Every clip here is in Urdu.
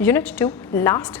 Unit 2 last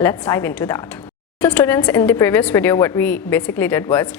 Let's dive into that. So students, in the previous video what we basically did was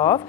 of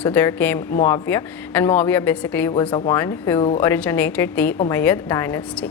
So there came Muawiyah and Muawiyah basically was the one who originated the Umayyad dynasty.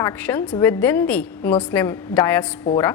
factions within the Muslim diaspora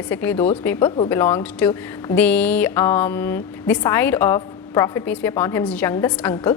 basically those people who belonged to the side of Prophet peace be upon him's youngest uncle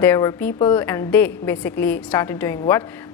there were people and they basically started doing what?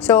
So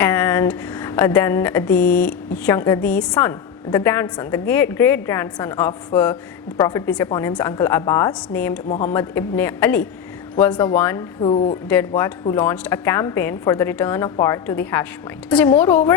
And then the son, the grandson, the great grandson of the Prophet peace be upon him's uncle Abbas, named Muhammad ibn Ali, was the one who did what? Who launched a campaign for the return of power to the Hashemite. So moreover,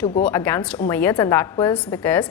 to go against Umayyads, and that was because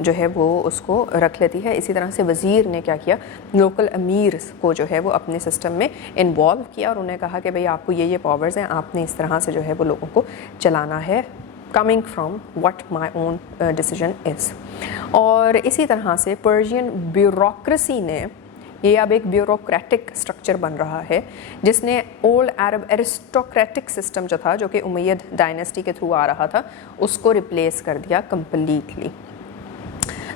جو ہے وہ اس کو رکھ لیتی ہے. اسی طرح سے وزیر نے کیا کیا, لوکل امیر کو جو ہے وہ اپنے سسٹم میں انوالو کیا اور انہیں کہا کہ بھئی آپ کو یہ پاورز ہیں, آپ نے اس طرح سے جو ہے وہ لوگوں کو چلانا ہے, coming from what my own decision is. اور اسی طرح سے پرشین بیوروکریسی نے, یہ اب ایک بیوروکریٹک سٹرکچر بن رہا ہے جس نے اولڈ عرب ایرسٹوکریٹک سسٹم جو تھا, جو کہ امید ڈائنیسٹی کے تھرو آ رہا تھا, اس کو ریپلیس کر دیا کمپلیٹلی.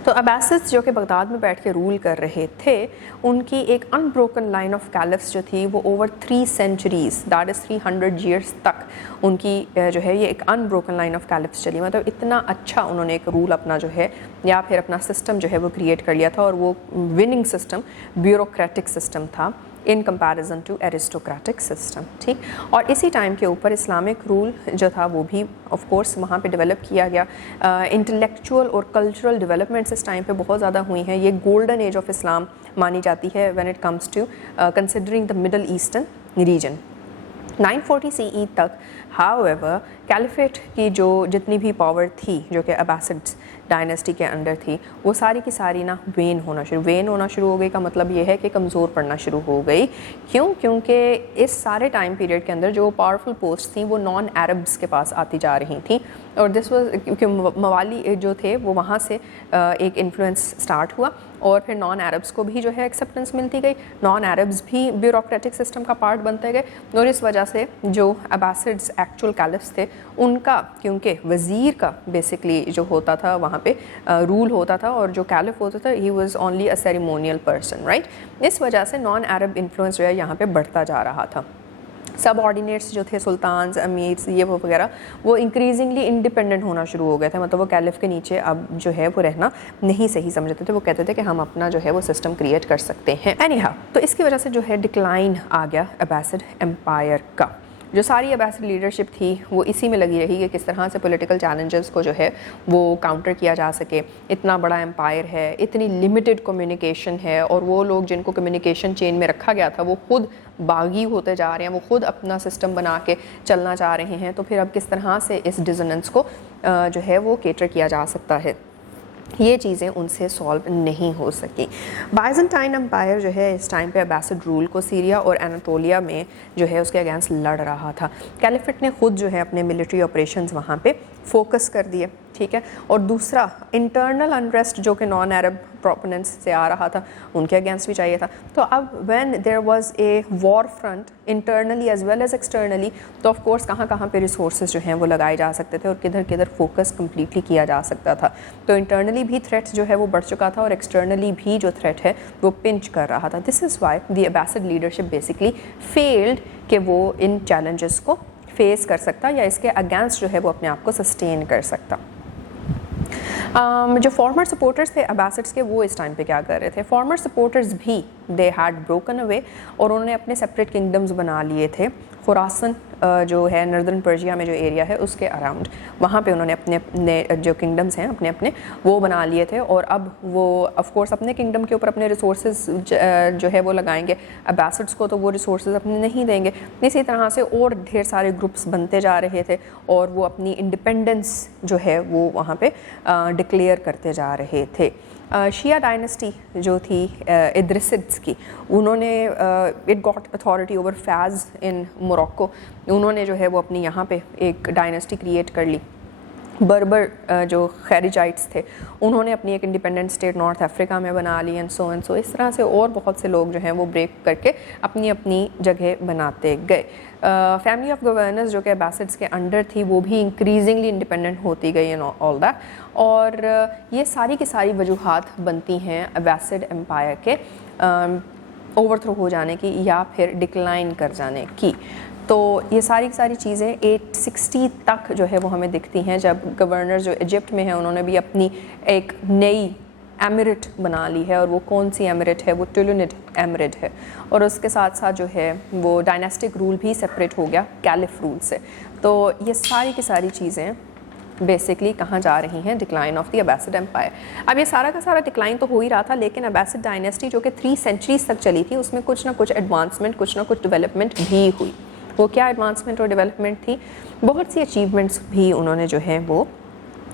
تو عباسیدز جو کہ بغداد میں بیٹھ کے رول کر رہے تھے, ان کی ایک ان بروکن لائن آف کیلفس جو تھی وہ over 3 centuries, that is 300 years تک ان کی جو ہے یہ ایک ان بروکن لائن آف کیلفس چلی. مطلب اتنا اچھا انہوں نے ایک رول اپنا جو ہے یا پھر اپنا سسٹم جو ہے وہ کریٹ کر لیا تھا, اور وہ وننگ سسٹم بیوروکریٹک سسٹم تھا ان کمپیریزن ٹو ایرسٹوکریٹک سسٹم. ٹھیک, اور اسی ٹائم کے اوپر اسلامک رول جو تھا وہ بھی آف کورس وہاں پہ ڈیولپ کیا گیا. انٹلیکچوئل اور کلچرل ڈیولپمنٹس اس ٹائم پہ بہت زیادہ ہوئی ہیں. یہ گولڈن ایج آف اسلام مانی جاتی ہے when it comes to considering the Middle Eastern region. 940 CE تک ہاؤ ایور کیلیفیٹ کی جو جتنی بھی پاور تھی جو کہ عباسڈ ڈائنیسٹی کے انڈر تھی, وہ ساری کی ساری نا وین ہونا شروع ہو گئی. کا مطلب یہ ہے کہ کمزور پڑنا شروع ہو گئی. کیوں؟ کیونکہ اس سارے ٹائم پیریڈ کے اندر جو پاورفل پوسٹ تھیں وہ نان عربس کے پاس آتی جا رہی تھیں, اور دس واز کیونکہ موالی جو تھے وہ وہاں سے ایک انفلوئنس اسٹارٹ ہوا, اور پھر نان عربس کو بھی جو ہے ایکسیپٹنس ملتی گئی. نان عربس بھی بیوروکریٹک سسٹم کا پارٹ بنتے گئے, اور اس وجہ سے جو عباسڈز ایکچوئل کیلفس تھے ان کا, کیونکہ وزیر کا بیسکلی جو ہوتا تھا وہاں پہ رول ہوتا تھا, اور جو کیلف ہوتا تھا ہی was only a ceremonial person, right. اس وجہ سے نان عرب انفلوئنس جو ہے یہاں پہ بڑھتا جا رہا تھا. سب آرڈینیٹس جو تھے, سلطانز, امیرز, یہ وہ وغیرہ, وہ انکریزنگلی انڈیپینڈنٹ ہونا شروع ہو گئے تھے. مطلب وہ کیلف کے نیچے اب جو ہے وہ رہنا نہیں صحیح سمجھتے تھے. وہ کہتے تھے کہ ہم اپنا جو ہے وہ سسٹم کریٹ کر سکتے ہیں. اینی ہاؤ, تو اس کی وجہ سے جو ہے ڈکلائن آ گیا عباسڈ امپائر کا. جو ساری عباسڈ لیڈرشپ تھی وہ اسی میں لگی رہی کہ کس طرح سے پولیٹیکل چیلنجز کو جو ہے وہ کاؤنٹر کیا جا سکے. اتنا بڑا امپائر ہے, اتنی لمیٹڈ کمیونیکیشن ہے, اور وہ لوگ جن کو کمیونیکیشن چین میں رکھا گیا تھا وہ خود باغی ہوتے جا رہے ہیں, وہ خود اپنا سسٹم بنا کے چلنا چاہ رہے ہیں. تو پھر اب کس طرح سے اس ڈیزننس کو جو ہے وہ کیٹر کیا جا سکتا ہے, یہ چیزیں ان سے سالو نہیں ہو سکی. بائزنٹائن امپائر جو ہے اس ٹائم پہ عباسڈ رول کو سیریا اور اناٹولیا میں جو ہے اس کے اگینسٹ لڑ رہا تھا. کیلیفٹ نے خود جو ہے اپنے ملٹری آپریشنز وہاں پہ فوکس کر دیے, ٹھیک ہے. اور دوسرا انٹرنل انریسٹ جو کہ نان عرب پروپوننٹس سے آ رہا تھا ان کے اگینسٹ بھی چاہیے تھا. تو اب when there was a war front internally as well as externally, تو آف کورس کہاں کہاں پہ ریسورسز جو ہیں وہ لگائے جا سکتے تھے, اور کدھر کدھر فوکس کمپلیٹلی کیا جا سکتا تھا. تو انٹرنلی بھی تھریٹ جو ہے وہ بڑھ چکا تھا, اور ایکسٹرنلی بھی جو تھریٹ ہے وہ پنچ کر رہا تھا. This is why the Abbasid leadership basically failed کہ وہ ان چیلنجز کو فیس کر سکتا یا اس کے اگینسٹ جو ہے وہ اپنے آپ کو سسٹین کر سکتا. جو فارمر سپورٹرز تھے عباسڈس کے, وہ اس ٹائم پہ کیا کر رہے تھے. فارمر سپورٹرز بھی دے ہیڈ بروکن اوے, اور انہوں نے اپنے سپریٹ کنگڈمز بنا لیے تھے. خراسان جو ہے نردرن پرشیا میں جو ایریا ہے اس کے اراؤنڈ, وہاں پہ انہوں نے اپنے جو کنگڈمز ہیں اپنے وہ بنا لیے تھے. اور اب وہ آف کورس اپنے کنگڈم کے اوپر اپنے ریسورسز جو ہے وہ لگائیں گے, عباسڈس کو تو وہ ریسورسز اپنے نہیں دیں گے. اسی طرح سے اور ڈھیر سارے گروپس بنتے جا رہے تھے, اور وہ اپنی انڈیپینڈنس جو ہے وہ وہاں پہ ڈکلیئر کرتے جا رہے تھے. شیعہ ڈائنیسٹی جو تھی ادریسڈس کی, انہوں نے it got authority over Fez in Morocco. انہوں نے جو ہے وہ اپنی یہاں پہ ایک ڈائنیسٹی کریٹ کر لی. بربر جو خیریجائٹس تھے انہوں نے اپنی ایک انڈیپینڈنٹ اسٹیٹ نارتھ افریقہ میں بنا لی, اینڈ سو اس طرح سے اور بہت سے لوگ جو ہیں وہ بریک کر کے اپنی اپنی جگہ بناتے گئے. فیملی آف گورنرز جو کہ عباسڈس کے انڈر تھی وہ بھی انکریزنگلی انڈیپینڈنٹ ہوتی گئی ان آل دیٹ. اور یہ ساری کی ساری وجوہات بنتی ہیں عباسڈ امپائر کے اوور تھرو ہو جانے کی یا پھر ڈکلائن کر جانے کی. تو یہ ساری کی ساری چیزیں 860 تک جو ہے وہ ہمیں دکھتی ہیں, جب گورنر جو ایجپٹ میں ہیں انہوں نے بھی اپنی ایک نئی ایمریٹ بنا لی ہے, اور وہ کون سی ایمریٹ ہے, وہ ٹولونڈ ایمریٹ ہے. اور اس کے ساتھ ساتھ جو ہے وہ ڈائنیسٹک رول بھی سپریٹ ہو گیا کیلف رول سے. تو یہ ساری کی ساری چیزیں بیسکلی کہاں جا رہی ہیں, ڈکلائن آف دی عباسڈ امپائر. اب یہ سارا کا سارا ڈکلائن تو ہو ہی رہا تھا, لیکن عباسڈ ڈائنیسٹی جو کہ 3 centuries تک چلی تھی اس میں کچھ نہ کچھ ایڈوانسمنٹ, کچھ نہ کچھ ڈیولپمنٹ بھی ہوئی. وہ کیا ایڈوانسمنٹ اور ڈیولپمنٹ تھی, بہت سی اچیومنٹس بھی انہوں نے جو ہے وہ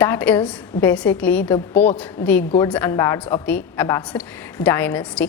That is basically both the goods and bads of the Abbasid dynasty.